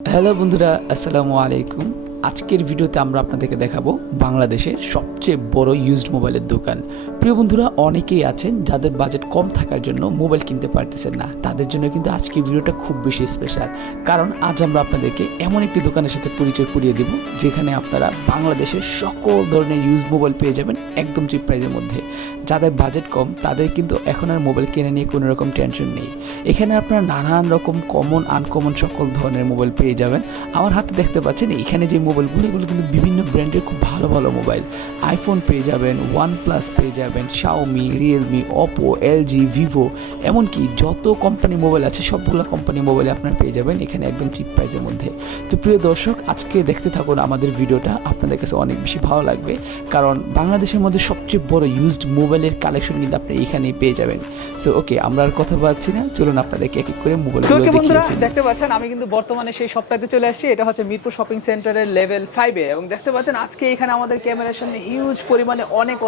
Hello বন্ধুরা, আসসালামু আলাইকুম। আজকের ভিডিওতে আমরা আপনাদেরকে দেখাবো বাংলাদেশের সবচেয়ে বড় ইউজড মোবাইলের দোকান। প্রিয় বন্ধুরা, অনেকেই আছেন যাদের বাজেট কম থাকার জন্য মোবাইল কিনতে পারতেছেন না। তাদের জন্য কিন্তু আজকের ভিডিওটা খুব বেশি স্পেশাল, কারণ আজ আমরা আপনাদেরকে এমন একটি দোকানের সাথে পরিচয় করিয়ে দেব যেখানে আপনারা বাংলাদেশের সকল ধরনের ইউজড মোবাইল পেয়ে যাবেন একদম চিপ প্রাইসের মধ্যে। যাদের বাজেট কম তাদের কিন্তু এখন আর মোবাইল কিনে নিয়ে কোনো রকম টেনশন নেই। এখানে আপনারা নানান রকম কমন আনকমন সকল ধরনের মোবাইল পেয়ে যাবেন। আমার হাতে দেখতে পাচ্ছেন এখানে যে মোবাইলগুলো, এগুলো কিন্তু বিভিন্ন ব্র্যান্ডের খুব ভালো ভালো মোবাইল। আইফোন পেয়ে যাবেন, OnePlus পেয়ে যাবেন, Xiaomi, Realme, Oppo, LG, Vivo, এমনকি যত কোম্পানি মোবাইল আছে সবগুলো কোম্পানি মোবাইল আপনারা পেয়ে যাবেন এখানে একদম চিপ প্রাইসের মধ্যে। তো প্রিয় দর্শক, আজকে দেখতে থাকুন আমাদের ভিডিওটা, আপনাদের কাছে অনেক বেশি ভালো লাগবে, কারণ বাংলাদেশের মধ্যে সবচেয়ে বড় ইউজড মোবাইলের কালেকশন কিন্তু আপনি এখানেই পেয়ে যাবেন। সো ওকে, আমরা আর কথা বলছি না, চলুন আপনাদেরকে এক এক করে মোবাইলগুলো দেখিয়ে ফেলি। বন্ধুরা দেখতে পাচ্ছেন আমি কিন্তু বর্তমানে সেই শপটাতে চলে আসছি। এটা হচ্ছে মিরপুর শপিং সেন্টারের লেভেল 5-এ, এবং দেখতে পাচ্ছেন আজকে এখানে আমাদের ক্যামেরার সামনে হিউজ পরিমাণে অনেক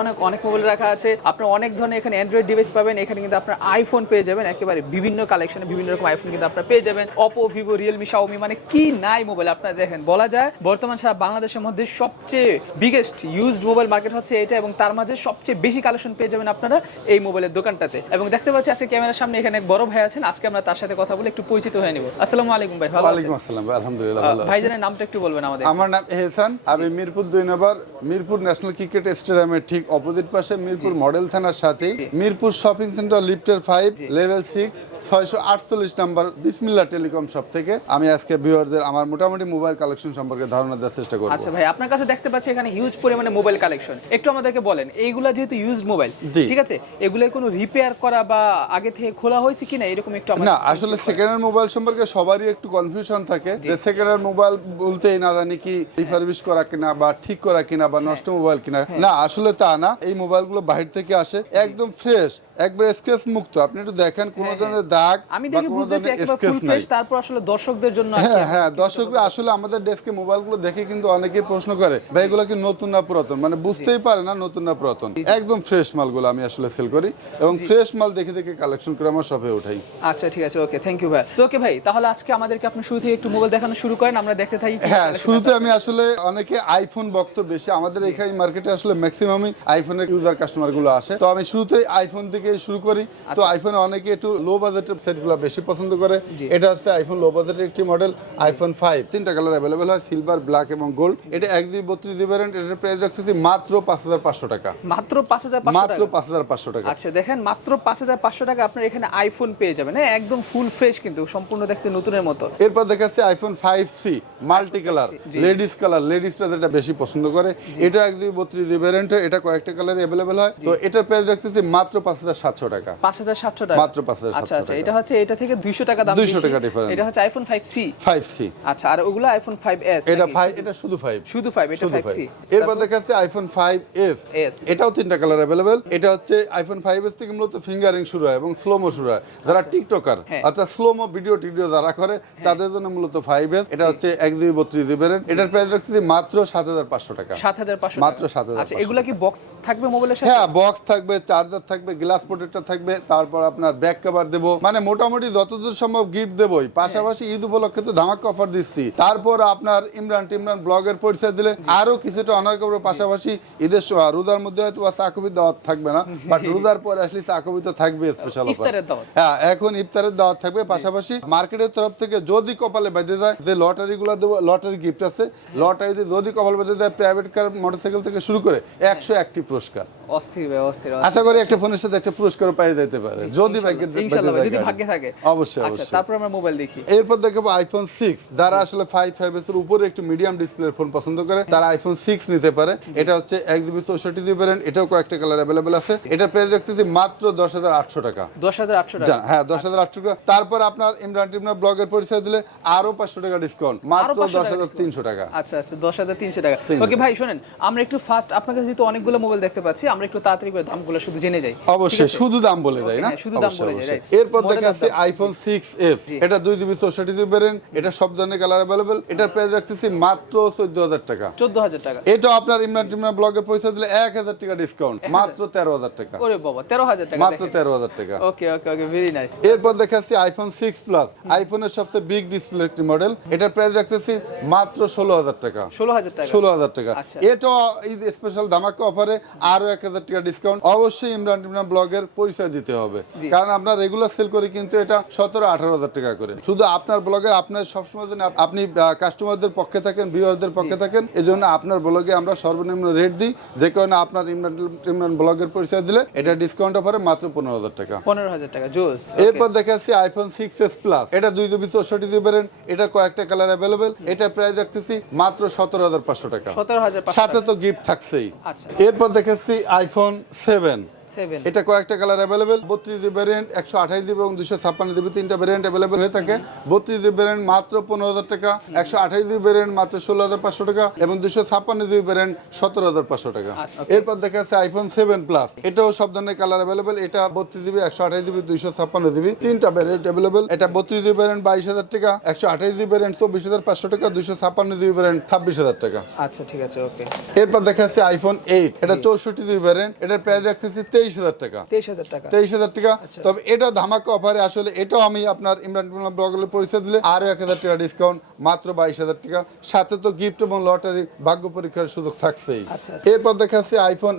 মোবাইল রাখা আছে। আপনার অনেক ধরনের এখানে অ্যান্ড্রয়েড ডিভাইস পাবেন। এখানে কিন্তু আপনার আইফোন পেয়ে যাবেন, একেবারে বিভিন্ন কালেকশনে বিভিন্ন রকম আইফোন কিন্তু আপনারা পেয়ে যাবেন। Oppo, Vivo, Realme, Xiaomi, মানে কি নাই মোবাইল আপনারা দেখেন। বলা যায় বর্তমান সারা বাংলাদেশের মধ্যে সবচেয়ে বিগেস্ট ইউজড মোবাইল মার্কেট হচ্ছে এটা, এবং তার মাঝে সবচেয়ে বেশি কালেকশন পেয়ে যাবেন আপনারা এই মোবাইলের দোকানটাতে। এবং দেখতে পাচ্ছি আজকে ক্যামেরার সামনে এখানে এক বড় ভাই আছেন, আজকে আমরা তার সাথে কথা বলে একটু পরিচিত হয়ে নিব। আসসালামু আলাইকুম ভাই, ভালো আছেন? ওয়ালাইকুম আসসালাম ভাই, আলহামদুলিল্লাহ ভালো আছি। ভাইজানের নামটা একটু বলবেন আমাদের। আমার নাম এহসান, আমি মিরপুর 2 নম্বর মিরপুর ন্যাশনাল ক্রিকেট স্টেডিয়ামের ঠিক অপোজিট পাশে মিরপুর মডেল থানার সাথে মিরপুর শপিং সেন্টার লিফটের 5 লেভেল 6 648 নাম্বার বিসমিল্লাহ টেলিকম শপ থেকে আমি আজকে ভিউয়ারদের আমার মোটামুটি মোবাইল কালেকশন সম্পর্কে ধারণা দেওয়ার চেষ্টা করব। আচ্ছা ভাই, আপনার কাছে দেখতে পাচ্ছি এখানে হিউজ পরিমাণে মোবাইল কালেকশন, একটু আমাদেরকে বলেন এইগুলা যেহেতু ইউজড মোবাইল, ঠিক আছে, এগুলা কোনো রিপেয়ার করা বা আগে থেকে খোলা হয়েছে কিনা এরকম একটু না, আসলে সেকেন্ড হ্যান্ড মোবাইল সম্পর্কে সবারই একটু কনফিউশন থাকে যে সেকেন্ড হ্যান্ড মোবাইল বলতেই না জানি কি রিফারবিশ করা কিনা বা ঠিক করা কিনা বা নষ্ট মোবাইল কিনা। না, আসলে তা না, এই মোবাইলগুলো বাহির থেকে আসে একদম ফ্রেশ, একবার স্ক্র্যাচ মুক্ত। আপনি একটু দেখেন কোনো ধরনের দাগ আমি দেখে বুঝতেছি একবার ফুল ফ্রেশ। তারপর আসলে দর্শকদের জন্য হ্যাঁ দর্শকরা আসলে আমাদের ডেস্কে মোবাইলগুলো দেখে কিন্তু অনেকেই প্রশ্ন করে ভাই এগুলো কি নতুন না পুরাতন, মানে বুঝতেই পারে না নতুন না পুরাতন। একদম ফ্রেশ মালগুলো আমি আসলে সেল করি এবং ফ্রেশ মাল দেখে দেখে কালেকশন করে আমার শপে উঠাই। আচ্ছা ঠিক আছে, ওকে, থ্যাংক ইউ ভাই। তো ওকে ভাই, তাহলে আজকে আমাদেরকে আপনি শুরু থেকে একটু মোবাইল দেখানো শুরু করেন, আমরা দেখতে থাকি। হ্যাঁ, শুরুতে আমি আসলে অনেকে আইফোন ভক্ত বেশি, আমাদের এখানে মার্কেটে আসলে ম্যাক্সিমামই আইফোনের ইউজার কাস্টমার গুলো আসে। তো আমি শুরুতেই আইফোন থেকে শুরু করি। তো আইফোনে অনেকে একটু লো বাজেটের সেটগুলো বেশি পছন্দ করে। এটা হচ্ছে আইফোন লো বাজেটের একটি মডেল, আইফোন 5। 3টা কালার अवेलेबल হয়, সিলভার, ব্ল্যাক এবং গোল্ড। এটা 1/32 ভ্যারিয়েন্ট। এটার প্রাইস রাখছি মাত্র 5500 টাকা। মাত্র 5500 মাত্র 5500 টাকা। আচ্ছা দেখেন, মাত্র 5500 টাকা আপনার এখানে আইফোন পেয়ে যাবেন। হ্যাঁ, একদম ফুল ফ্রেশ, কিন্তু সম্পূর্ণ দেখতে নতুনের মতো। এরপর দেখাচ্ছি iPhone 5C multi colour, ladies colour, লেডিসরা যেটা বেশি পছন্দ করে। এটা 1/32 ভ্যারিয়েন্ট, এটা কয়েকটা কালারে अवेलेबल হয়। তো এটার প্রাইস রাখছি মাত্র 5700 টাকা। 5700 টাকা, মাত্র 5700 আচ্ছা, এটা হচ্ছে এটা থেকে 200 টাকা দাম, 200 টাকা ডিফারেন্স। এটা হচ্ছে আইফোন 5C। আচ্ছা, আর ওগুলো আইফোন 5s। এটা 5, এটা শুধু 5, এটা 5C। এরপর দেখাচ্ছে আইফোন 5s। এটাও 3টা কালার अवेलेबल। এটা হচ্ছে আইফোন 5s থেকে মূলত ফিঙ্গারিং শুরু হয় এবং স্লোমো শুরু হয়। যারা টিকটকার অর্থাৎ স্লোমো ভিডিও যারা করে তাদের জন্য মূলত 5s। এটা হচ্ছে 1/32 ভ্যারিয়েন্ট। এটার প্রাইস রাখছি মাত্র 7500 টাকা। 7500 মাত্র 7500। আচ্ছা, এগুলা কি বক্স থাকবে মোবাইলের সাথে? হ্যাঁ, বক্স থাকবে, চার্জার থাকবে, গ্লাস প্রোটেক্টর থাকবে, তারপর আপনার ব্যাক কভার দেবো, মানে মোটামুটি যতদূর সম্ভব গিফট দেবই। পাশাপাশি ঈদ উপলক্ষে তো ধামাকা অফার দিচ্ছি। তারপর আপনার টিমরান ব্লগের পরিচয় দিলে আরো কিছুটা অনার করবো। পাশাপাশি ঈদের রোজার মধ্যে হয়তো চাকবির দাওয়াত থাকবে না, বাট রোজার পরে আসলে চাকবি তো থাকবে স্পেশাল অফার। হ্যাঁ, এখন ইফতারের দাওয়াত থাকবে। পাশাপাশি মার্কেটের তরফ থেকে যদি কপালে বেঁধে যায় যে লটারি গুলো দেবো, লটারি গিফট আছে। লটারিতে যদি কপালে বেঁধে যায় প্রাইভেট কার, মোটরসাইকেল থেকে শুরু করে 101টি পুরস্কার। অস্থির। আশা করি একটা ফোনের সাথে একটা পুরস্কার পেয়ে যেতে পারে যদি ভাগ্যে থাকে। অবশ্যই। তারপর আমরা মোবাইল দেখি। এরপর দেখাবো আইফোন 6। যারা আসলে 5s এর উপরে একটু মিডিয়াম ডিসপ্লের ফোন পছন্দ করে তারা আইফোন 6 নিতে পারে। এটা হচ্ছে 1/64 ভ্যারিয়েন্ট। এটাও কয়েকটা কালার अवेलेबल আছে। এটা প্রাইস রাখছি মাত্র 10800 টাকা। 10800 টাকা, হ্যাঁ 10800 টাকা। তারপর আপনার ইমরান ব্লগের পরিচয় দিলে আরো 500 টাকা ডিসকাউন্ট, মাত্র 10300 টাকা। আচ্ছা 10300 টাকা। ওকে ভাই শুনেন, আমরা একটু ফাস্ট, আপনার কাছে যেহেতু অনেকগুলো মোবাইল দেখতে পাচ্ছি, আমরা আমরা একটু তাড়াতাড়ি করে দামগুলো শুধু জেনে যাই। অবশ্যই শুধু দাম বলে যাই না, হ্যাঁ, শুধু দাম বলে যাই, right? এরপর Model দেখাচ্ছি দাম। আইফোন 6s, এটা 2GB 64GB ভ্যারিয়েন্ট, এটা সব ধরনের কালার अवेलेबल, এটার প্রাইস রাখতেছি মাত্র 14000 টাকা। 14000 টাকা। এটা আপনার ইমরান টিমরান ব্লগের পরিচয় দিলে 1000 টাকা ডিসকাউন্ট, মাত্র 13000 টাকা। ওরে বাবা, 13000 টাকা, মাত্র 13000 টাকা। ওকে ওকে ওকে, ভেরি নাইস। এরপর দেখাচ্ছি আইফোন 6 প্লাস, আইফোনের সবচেয়ে বিগ ডিসপ্লে একটি মডেল, এটার প্রাইস রাখতেছি মাত্র 16000 টাকা। 16000 টাকা। 16000 টাকা। আচ্ছা। এটা ঈদ স্পেশাল ধামাকা অফারে আরো 1000 টাকা ডিসকাউন্ট। অবশ্যই ইমরান টিমরান ব্লগের পরিচয় দিতে হবে, কারণ আমরা রেগুলার সেল করি কিন্তু এটা 17-18 হাজার টাকা করে। শুধু আপনার ব্লগে আপনার সবসময় জন্য আপনি কাস্টমারদের পক্ষে থাকেন, ভিউয়ারদের পক্ষে থাকেন, এজন্য আপনার ব্লগে আমরা সর্বনিম্ন রেট দিই, যে কারণে আপনার ইমরান টিমরান ব্লগের পরিচয় দিলে এটা ডিসকাউন্ট অফারে মাত্র 15000 টাকা। 15000 টাকা, জোস। এরপর দেখাচ্ছি আইফোন 6s প্লাস, এটা 2GB 64GB ভ্যারিয়েন্ট, এটা কয়েকটা কালার अवेलेबल, এটা প্রাইস রাখতেছি মাত্র 17500 টাকা। 17500 সাথে তো গিফট থাকছেই। আচ্ছা। এরপর দেখাচ্ছি আইফোন 7, 7। এটা কয়েকটা colour available, 32GB variant, 128GB এবং 256GB তিনটা ভ্যারিয়েন্ট अवेलेबल হয়ে থাকে। 32GB ভ্যারিয়েন্ট মাত্র 15000 টাকা, 128GB ভ্যারিয়েন্ট মাত্র 16500 টাকা এবং 256GB ভ্যারিয়েন্ট 17500 টাকা। এরপর দেখাচ্ছে আইফোন 7 প্লাস, এটাও সব ধরনের কালার अवेलेबल, এটা 32GB, 128GB, 256GB তিনটা ভ্যারিয়েন্ট अवेलेबल। এটা 32GB ভ্যারিয়েন্ট 22000 টাকা, 128GB ভ্যারিয়েন্ট 24500 টাকা, 256GB ভ্যারিয়েন্ট 26000 টাকা। আচ্ছা, ঠিক আছে, ওকে। এরপর দেখাচ্ছে আইফোন 8, এটা 64GB ভ্যারিয়েন্ট, এটার প্রাইস রাখতেছি 23000 টাকা। 23000 টাকা। 23000 টাকা। তবে এটা ধামাকা অফারে আসলে এটাও আমি আপনার ইমরান টিমরান ব্লগের পরিচয় দিলে আরো 1000 টাকা ডিসকাউন্ট, মাত্র 22000 টাকা। সাথে তো গিফট এবং লটারি ভাগ্য পরীক্ষার সুযোগ থাকছেই। আচ্ছা। এরপর দেখাচ্ছি আইফোন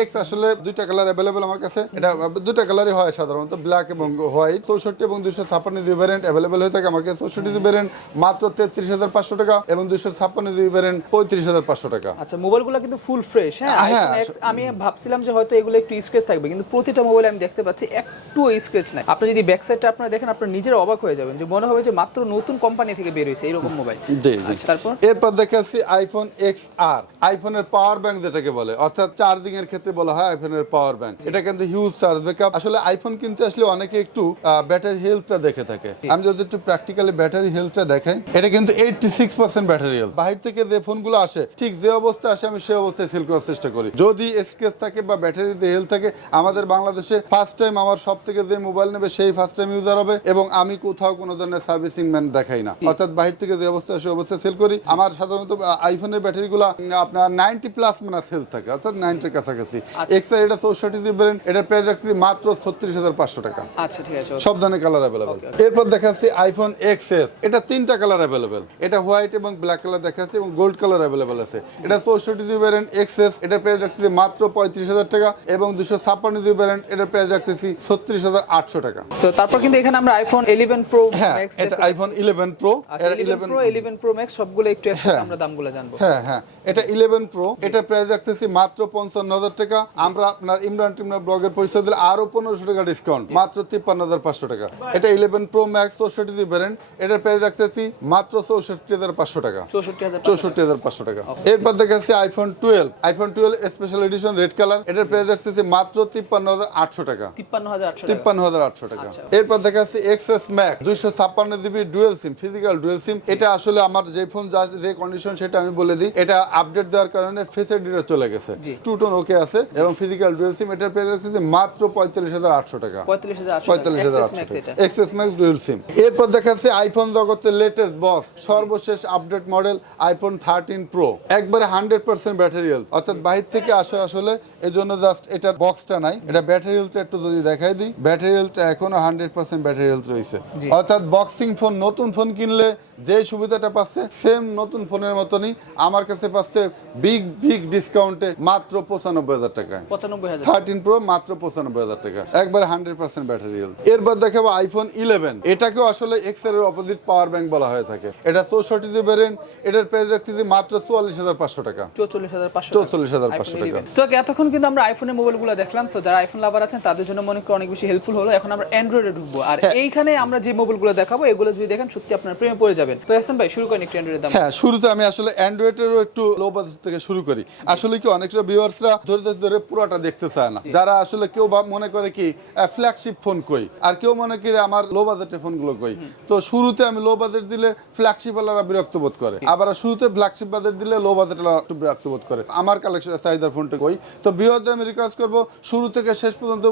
এক্স আসলে দুইটা কালার अवेलेबल আমার কাছে, এটা দুইটা কালারই হয় সাধারণত, ব্ল্যাক এবং হোয়াইট। 64 এবং 256GB ভ্যারিয়েন্ট अवेलेबल হয়ে থাকে আমার কাছে। 64GB ভ্যারিয়েন্ট মাত্র 33500 টাকা এবং 256GB ভ্যারিয়েন্ট 35500 টাকা। আচ্ছা, মোবাইলগুলো কিন্তু ফুল ফ্রেশ। হ্যাঁ, আইফোন এক্স আমি ভাবছিলাম যে হয়তো এগুলো একটু স্ক্র্যাচ থাকবে, কিন্তু প্রতিটা মোবাইলে আমি দেখতে পাচ্ছি একটু স্ক্র্যাচ নাই। আপনি যদি ব্যাক সাইডটা আপনারা দেখেন, আপনারা নিজের অবাক হয়ে যাবেন, যে মনে হবে যে মাত্র নতুন কোম্পানি থেকে বের হয়েছে এরকম মোবাইল। জি। তারপর এরপর দেখাচ্ছি আইফোন XR, আইফোনের পাওয়ার ব্যাংক যেটাকে বলে, অর্থাৎ চার্জিং এর ক্ষেত্রে বলা হয় আইফোনের পাওয়ার ব্যাংক। এটা কিন্তু হিউজ চার্জ ব্যাকআপ। আসলে আইফোন কিনতে আসলে অনেকে একটু ব্যাটারি হেলথটা দেখে থাকে। আমি যদি একটু প্র্যাকটিক্যালি ব্যাটারি হেলথটা দেখাই, এটা কিন্তু 86% ব্যাটারি হেলথ। বাইরে থেকে যে ফোনগুলো আসে ঠিক যে অবস্থা আসে আমি সেই অবস্থায় সেল করার চেষ্টা করি। যদি স্ক্র্যাচ থাকে বা ব্যাটারিতে হেলথ থাকে, আমাদের বাংলাদেশে ফার্স্ট টাইম আমার সব থেকে যে মোবাইল নেবে সেই ফার্স্ট টাইম ইউজার হবে, এবং আমি কোথাও কোনো ধরনের সার্ভিসিং ম্যান দেখাই না, অর্থাৎ বাইরে থেকে যে অবস্থা সেই অবস্থায় সেল করি। আমার সাধারণত আইফোনের ব্যাটারিগুলো আপনার 90+ মানে সেল থাকে, অর্থাৎ 90-এর কাছাকাছি। এক্সআর এটা 64GB ভ্যারিয়েন্ট, এটার প্রাইস রাখছি মাত্র 36500 টাকা। আচ্ছা, ঠিক আছে, সব ধরনের কালার अवेलेबल। এরপর দেখাচ্ছি আইফোন XS, এটা তিনটা কালার अवेलेबल, এটা হোয়াইট এবং ব্ল্যাক কালার দেখাচ্ছি এবং গোল্ড কালার अवेलेबल আছে। এটা 64GB ভ্যারিয়েন্ট XS, এটার প্রাইস রাখছি মাত্র 35000 টাকা এবং 256GB ভ্যারিয়েন্ট, এটার প্রাইস রাখছি 36800 টাকা। সো তারপর কিন্তু এখানে আমরা আইফোন 11 প্রো ম্যাক্স, এটা আইফোন 11 প্রো, এটা 11 প্রো ম্যাক্স সবগুলো একটু আমরা দামগুলো জানবো। হ্যাঁ, এটা 11 প্রো, এটা প্রাইস রাখতেছি মাত্র 55000 টাকা। আমরা আপনার ইমরান টিমরান ব্লগের পরিচয় দিলে আরো 1500 টাকা ডিসকাউন্ট, মাত্র 53500 টাকা। এটা 11 প্রো ম্যাক্স 64GB ভ্যারিয়েন্ট, এটার প্রাইস রাখতেছি মাত্র 64500 টাকা। 64500 টাকা। এরপর দেখাচ্ছি iPhone 12, iPhone 12 special edition red colour, এটার প্রাইস রাখতেছি মাত্র 53800 টাকা। 53800 টাকা। এরপর দেখাচ্ছি XS max 256GB dual SIM, physical dual SIM. এটা আসলে আমার যে ফোন যে কন্ডিশন সেটা আমি বলে দিই, এটা আপডেট দেওয়ার কারণে ফেস আইডিটা চলে গেছে, টু টোন ওকে আছে এবং ফিজিক্যাল ডুয়াল সিম। এটার প্রাইস রাখছি মাত্র 45800 টাকা। 45800 টাকা। XS max dual SIM. এরপর দেখাচ্ছি আইফোন জগতের লেটেস্ট বস, সর্বশেষ আপডেট মডেল আইফোন 13 প্রো, একবারে 100% ব্যাটারি হেলথ, অর্থাৎ বাহির থেকে আসলে এজন্য জাস্ট এটার বক্সটা নাই। এটা ব্যাটারি হেলথটা একটু যদি দেখাই দিই, ব্যাটারি হেলথটা এখনো 100% ব্যাটারি হেলথ রয়েছে, অর্থাৎ বক্সিং ফোন নতুন ফোন কিনলে যে সুবিধাটা পাচ্ছে সেম নতুন ফোনের মতনই আমার কাছে পাচ্ছে বিগ ডিসকাউন্টে মাত্র 95000 টাকায়। 13 প্রো মাত্র 95000 টাকা, একবারে 100% ব্যাটারি হেলথ। এরপর দেখাবো আইফোন 11, এটাকেও আসলে এক্স এর অপোজিট পাওয়ার ব্যাংক বলা হয়ে থাকে। এটা 64GB ভ্যারিয়েন্ট, এটার প্রাইস রাখতেছি মাত্র 44500 টাকা। 44500 টাকা। তো এতক্ষণ কিন্তু আমরা আইফোনের মোবাইলগুলো দেখলাম। সো যারা আইফোন লাভার আছেন তাদের জন্য মনে করি অনেক বেশি হেল্পফুল হলো। এখন আমরা অ্যান্ড্রয়েডে ঢুকবো, আর এইখানে আমরা যে মোবাইলগুলো দেখাবো এগুলো যদি দেখেন সত্যি আপনার প্রেমে পড়ে যাবেন। তো হাসান ভাই শুরু করেন একটু অ্যান্ড্রয়েডের দাম। হ্যাঁ, শুরুতে আমি আসলে অ্যান্ড্রয়েডেরও একটু লো বাজেট থেকে শুরু করি। আসলে কি অনেকটা ভিউয়ার্সরা ধরে ধরে পুরোটা দেখতে চায় না, যারা আসলে কেউ মনে করে কি ফ্ল্যাগশিপ ফোন কই, আর কেউ মনে করে আমার লো বাজেটের ফোনগুলো কই। তো শুরুতে আমি লো বাজেট দিলে ফ্ল্যাগশিপ ওয়ালারা বিরক্ত বোধ করে, আবার শুরুতে ফ্ল্যাগশিপ বাজেট দিলে লো বাজেট ওয়ালা একটু বিরক্ত বোধ করে। আমার কালেকশন চাহিদার ফোনটা কই। তো ভিউয়ারদের আমি রিকোয়েস্ট করবো শুরু থেকে শেষ পর্যন্ত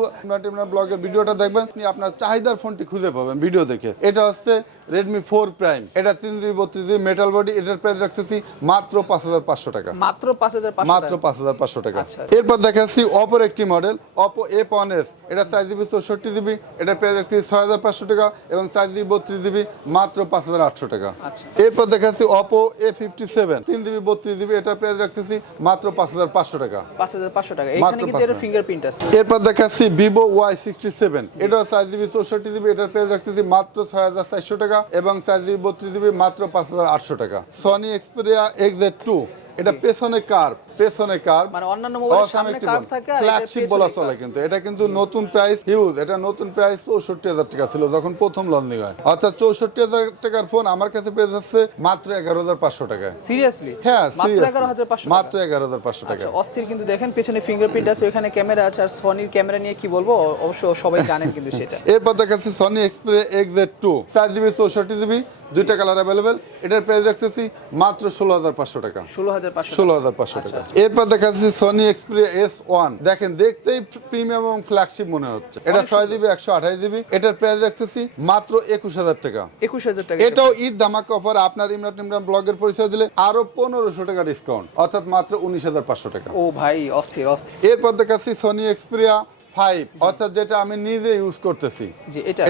টিমরান ব্লগের ভিডিওটা দেখবেন, আপনি আপনার চাহিদার ফোনটি খুঁজে পাবেন ভিডিও দেখে। এটা হচ্ছে Redmi 4 Prime, এটা 3GB 32GB মেটাল বডি। এটার প্রাইস রাখতেছি মাত্র 5500 টাকা, মাত্র 5500, মাত্র 5500 টাকা। আচ্ছা। এরপর দেখাচ্ছি অপোর একটি মডেল Oppo F1s, এটা 4GB 64GB, এটার প্রাইস রাখছি 6500 টাকা, এবং 4GB 32GB মাত্র 5800 টাকা। আচ্ছা। এরপর দেখাচ্ছি Oppo A57, 3GB 32GB, এটার প্রাইস রাখতেছি মাত্র 5500 টাকা, 5500 টাকা। এখানে কিন্তু এর ফিঙ্গারপ্রিন্ট আছে। এরপর দেখাচ্ছি Vivo Y67, এটা 4GB 64GB, এটার প্রাইস রাখতেছি মাত্র 6400 টাকা, এবং 4GB 32GB মাত্র 5800 টাকা। Sony Xperia XZ2, এটা পেছনে কার্ভ, মানে অন্যান্য মোবাইলের সামনে কার্ভ থাকে আর ফ্ল্যাগশিপ বলা চলে। কিন্তু এটা কিন্তু নতুন প্রাইস হিউজ, এটা নতুন প্রাইস 64000 টাকা ছিল যখন প্রথম লঞ্চিং হয়। অর্থাৎ 64000 টাকার ফোন আমার কাছে পেয়ে যাচ্ছে মাত্র 11500 টাকায়। সিরিয়াসলি? হ্যাঁ, মাত্র 11500, মাত্র 11500 টাকা। অস্থির। কিন্তু দেখেন পেছনে ফিঙ্গারপ্রিন্ট আছে, ওখানে ক্যামেরা আছে, আর সনির ক্যামেরা নিয়ে কি বলবো, অবশ্য সবাই জানেন কিন্তু সেটা। এরপর দেখাচ্ছি Sony Xperia XZ2, 4GB 64GB, দুইটা কালার অ্যাভেলেবেল, এটার প্রাইস রাখতেছি মাত্র 16500 টাকা, 16500 টাকা। এরপর দেখাচ্ছি Sony Xperia S1, দেখেন দেখতেই প্রিমিয়াম এবং ফ্ল্যাগশিপ মনে হচ্ছে। এটা 6GB 128GB, এটার প্রাইস রাখতেছি মাত্র 21000 টাকা, 21000 টাকা। এটাও ঈদ ধামাকা অফার। আপনার ইমরান ব্লগের পরিচয় দিলে আরো 1500 টাকা ডিসকাউন্ট, অর্থাৎ মাত্র 19500 টাকা। ও ভাই, অস্থির। এরপর দেখাচ্ছি Sony Xperia 5, অর্থাৎ যেটা আমি নিজে ইউজ করতেছি।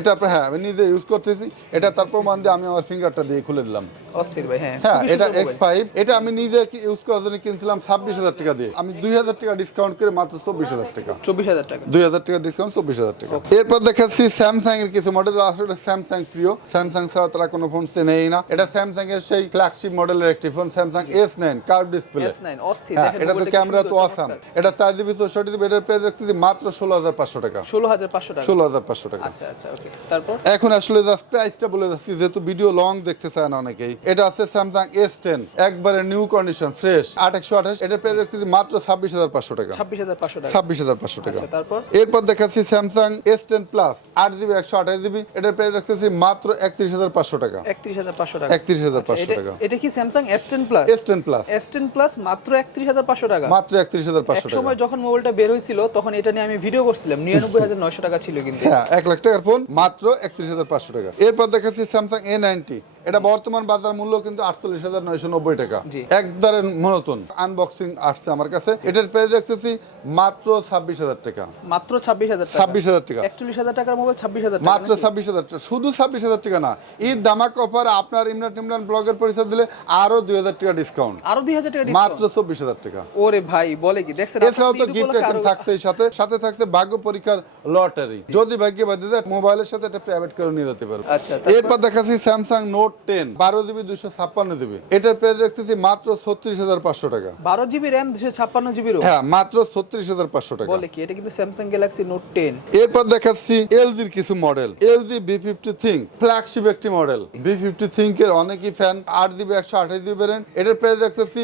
এটা হ্যাঁ, আমি নিজে ইউজ করতেছি। এটা তার প্রমাণ দিয়ে আমি আমার ফিঙ্গারটা দিয়ে খুলে দিলাম। অস্থির ভাই। হ্যাঁ, এটা X5, এটা আমি নিজে ইউজ করার জন্য কিনছিলাম 26000 টাকা দিয়ে। আমি 2000 টাকা ডিসকাউন্ট করে মাত্র 24000 টাকা, 24000 টাকা, 2000 টাকা ডিসকাউন্ট, 24000 টাকা। এরপর দেখাচ্ছি স্যামসাং এর কিছু মডেল। আসলে স্যামসাং প্রিয়, স্যামসাং ছাড়া তারা কোনো ফোন চেনেই না। এটা স্যামসাং এর সেই ফ্ল্যাগশিপ মডেলের একটি phone, Samsung S9 curve display. S9 অস্থির। হ্যাঁ, দেখেন এটা তো মোবাইলটা ক্যামেরা কি তো সুন্দর, অসাম। চমৎকার। এটা 4GB 64GB, এটার প্রাইস রাখতেছি মাত্র 16500 টাকা, 16500 টাকা, 16500 টাকা। আচ্ছা আচ্ছা, ওকে। তারপর এখন আসলে জাস্ট প্রাইসটা বলে যাচ্ছি, যেহেতু ভিডিও লং দেখতে চায় না অনেকেই। এটা আছে স্যামসাং S10, একবারে নিউ কন্ডিশন, ফ্রেশ, 8128, এটার প্রাইস রাখছি মাত্র 26500 টাকা, 26500 টাকা, 26500 টাকা। আচ্ছা, তারপর এরপর দেখাচ্ছি Samsung S10 plus, 8GB 128GB, এটার প্রাইস রাখছি মাত্র 31500 টাকা, 31500 টাকা, 31500 টাকা। এটা কি Samsung S10 plus? S10 plus, S10 plus মাত্র 31500 টাকা, মাত্র 31500 এক টাকা। সময় যখন মোবাইলটা বের হয়েছিল তখন এটা নিয়ে আমি ভিডিও করছিলাম, 99900 টাকা ছিল কিন্তু। হ্যাঁ, 1 লাখ টাকার ফোন মাত্র 31500 টাকা। এরপর দেখাচ্ছি স্যামসাং A90, এটা বর্তমান বাজার মূল্য কিন্তু 48990 টাকা, একবারে নতুন আনবক্সিং আসছে আমার কাছে। এটার প্রাইস রাখতেছি মাত্র 26000 টাকা, মাত্র 26000 টাকা, 26000 টাকা, 41000 টাকার মোবাইল 26000 টাকা, মাত্র 26000 টাকা। শুধু 26000 টাকা না, ঈদ ধামাকা অফার। আপনার ইমরান ব্লগের পরিচয় দিলে আরো 2000 টাকা ডিসকাউন্ট, আরো 2000 টাকা মাত্র 24000 টাকা। ওরে ভাই, বলে কি দেখছেন? এছাড়াও তো গিফট আইটেম থাকছে, সাথে থাকছে ভাগ্য পরীক্ষার লটারি। যদি ভাগ্যে বাজে যায় মোবাইলের সাথে এটা প্রাইভেট করে নিয়ে যেতে পারবে। আচ্ছা, এরপর দেখাচ্ছি স্যামসাং নোট 10, 12GB 256GB, এটার প্রাইস রাখতেছি মাত্র 36500 টাকা, 12GB RAM 256GB ROM। হ্যাঁ, মাত্র 36500 টাকা। বলে কি? এটা কিন্তু স্যামসাং গ্যালাক্সি নোট 10। এরপর দেখাচ্ছি এলজির কিছু model. LG B50 think, flagship একটি মডেল। B50 থিঙ্ক এর অনেকই ফ্যান, 8GB 128GB ভ্যারিয়েন্ট, এটার প্রাইস রাখতেছি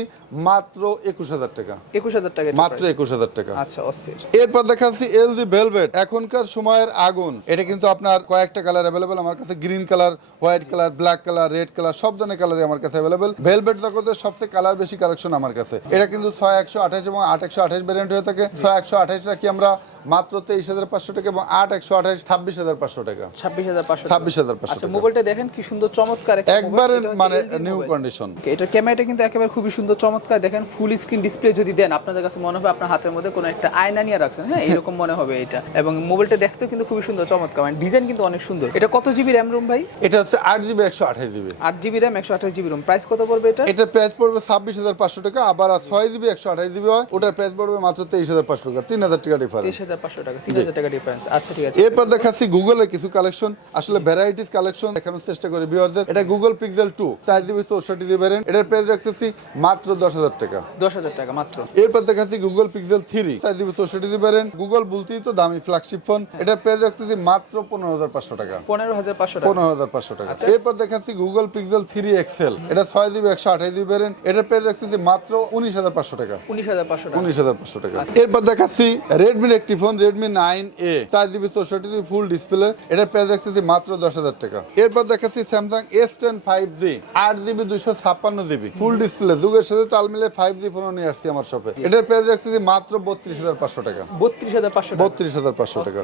মাত্র 21000 টাকা, 21000 টাকা, মাত্র 21000 টাকা। আচ্ছা, অস্থির। এরপর দেখাচ্ছি এলজি ভেলভেট, এখনকার সময়ের আগুন। এটা কিন্তু আপনার কয়েকটা কালার অ্যাভেলেবেল আমার কাছে, green colour, white colour, black colour, red colour, সব ধরনের কালারই আমার কাছে অ্যাভেলেবেল। ভেলভেট জগতের সবচেয়ে কালার বেশি কালেকশন আমার কাছে। এটা কিন্তু 6128 এবং 8128 ভ্যারিয়েন্ট হয়ে থাকে। 6128 রাখি আমরা মাত্র 23500 টাকা, এবং 8128 26500 টাকা, 26500 আচ্ছা, টাকা। মোবাইলটা দেখেন কি সুন্দর, চমৎকার একটা একবারে মোবাইল। এটা হচ্ছে মানে LG র নিউ মোবাইল। কন্ডিশন। এটা ক্যামেরাটা কিন্তু একেবারে খুবই সুন্দর, চমৎকার। দেখেন ফুল স্ক্রিন ডিসপ্লে যদি দেন, আপনাদের কাছে মনে হবে আপনার হাতের মধ্যে কোনো একটা আয়না নিয়ে রাখছেন। হ্যাঁ, এরকম মনে হবে এটা। এবং মোবাইলটা দেখতেও কিন্তু খুবই সুন্দর, চমৎকার। মানে ডিজাইন কিন্তু অনেক সুন্দর। এটা কত জিবি র্যাম রোম ভাই? এটা হচ্ছে 8GB 128GB, GB. 8 GB RAM 128 GB ROM. Price কত পড়বে এটা? এটার প্রাইস পড়বে 26,500 টাকা। আবার 6 জিবি 128 জিবি হয়, ওটার প্রাইস পড়বে মাত্র 23,500 টাকা। 3,000 টাকা ডিফারেন্স। 23,500 টাকা, 3,000 টাকা ডিফারেন্স। আচ্ছা ঠিক আছে। এরপর দেখাচ্ছি গুগলের কিছু কালেকশন, আসলে ভ্যারাইটিস কালেকশন দেখানোর চেষ্টা করি ভিউয়ারদের। এটা Google pixel 2 4 GB 64 GB variant, এটার প্রাইস রাখতেছি মাত্র 10,000 টাকা। 10,000 টাকা মাত্র। এরপর দেখাচ্ছি Google pixel 3 4 GB 64 GB variant, Google বলতেই তো দামি ফ্ল্যাগশিপ ফোন, এটার প্রাইস রাখতেছি মাত্র 15,500 টাকা। 15,500 টাকা। 15,500 টাকা। এরপর দেখাচ্ছি গুগল পিক্সেল 3 এক্সেল, এটা 6 জিবি 128 জিবি ভ্যারিয়েন্ট, এটার প্রাইস রাখতেছি মাত্র 19,500 টাকা। 19,500 টাকা। 19,500 টাকা। এরপর দেখাচ্ছি রেডমির একটি phone, Redmi 9A 4 GB 64 GB full display, এটার প্রাইস রাখতেছি মাত্র 10,000 টাকা। এরপর দেখাচ্ছি Samsung S10 5G 8 GB 256 GB full display, যুগের সাথে তাল মিলে 5G ফোন নিয়ে আসছি আমার শপে, এটার প্রাইস রাখতেছি মাত্র 32,500 টাকা। 32,500 টাকা। 32,500 টাকা।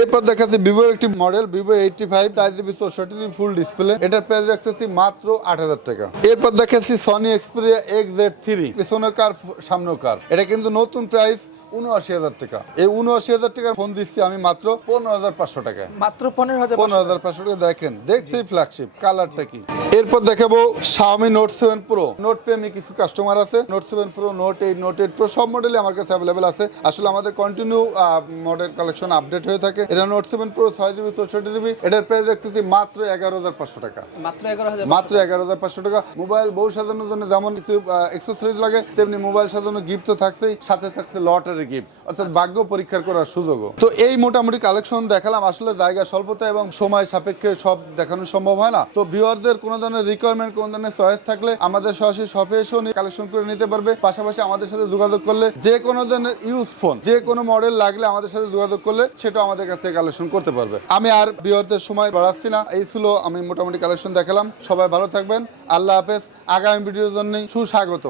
এরপর দেখাচ্ছি ভিভোর একটি model Vivo 85 4 GB 64 GB full display, এটার প্রাইস রাখতেছি মাত্র 8,000 টাকা। এরপর দেখাচ্ছি সনি এক্সপেরিয়া XZ3 পেছনে কার সামনে কার, এটা কিন্তু নতুন প্রাইস 79,000 টাকা। এই 79,000 টাকার ফোন দিচ্ছি আমি মাত্র 15,500 টাকায়। মাত্র 15,500 15,500 টাকা। দেখেন দেখতেই ফ্ল্যাগশিপ, কালারটা কি। এরপর দেখাবো Xiaomi Note 7 Pro। নোট প্রেমী কিছু কাস্টমার আছে, Note 7 Pro, Note 8, Note 8 Pro সব মডেলই আমার কাছে অ্যাভেলেবেল আছে। আসলে আমাদের কন্টিনিউ মডেল কালেকশন আপডেট হয়ে থাকে। এটা Note 7 Pro 6 জিবি 64 জিবি, এটার প্রাইস রাখতেছি মাত্র 11,500 টাকা। মাত্র 11,000। মাত্র 11,500 টাকা। মোবাইল বউ সাজানোর জন্য যেমন কিছু অ্যাক্সেসরিজ লাগে, তেমনি মোবাইল সাজানোর গিফট তো থাকছেই, সাথে থাকছে লটারি গিফট, অর্থাৎ ভাগ্য পরীক্ষার করার সুযোগও। তো এই মোটামুটি কালেকশন দেখালাম। আসলে জায়গা স্বল্পতা এবং সময় সাপেক্ষে সব দেখানো সম্ভব হয় না। তো ভিউয়ারদের কোনো ধরনের রিকোয়ারমেন্ট, কোনো ধরনের চয়েস থাকলে আমাদের সরাসরি শপে এসেও কালেকশন করে নিতে পারবে। পাশাপাশি আমাদের সাথে যোগাযোগ করলে যে কোনো ধরনের ইউজ ফোন, যে কোনো মডেল লাগলে আমাদের সাথে যোগাযোগ করলে সেটাও আমাদের কাছ থেকে কালেকশন করতে পারবে। আমি আর ভিউয়ারদের সময় বাড়াচ্ছি না, এই ছিল আমি মোটামুটি কালেকশন দেখালাম। সবাই ভালো থাকবেন, আল্লাহ হাফেজ। আগামী ভিডিওর জন্য সুস্বাগতম।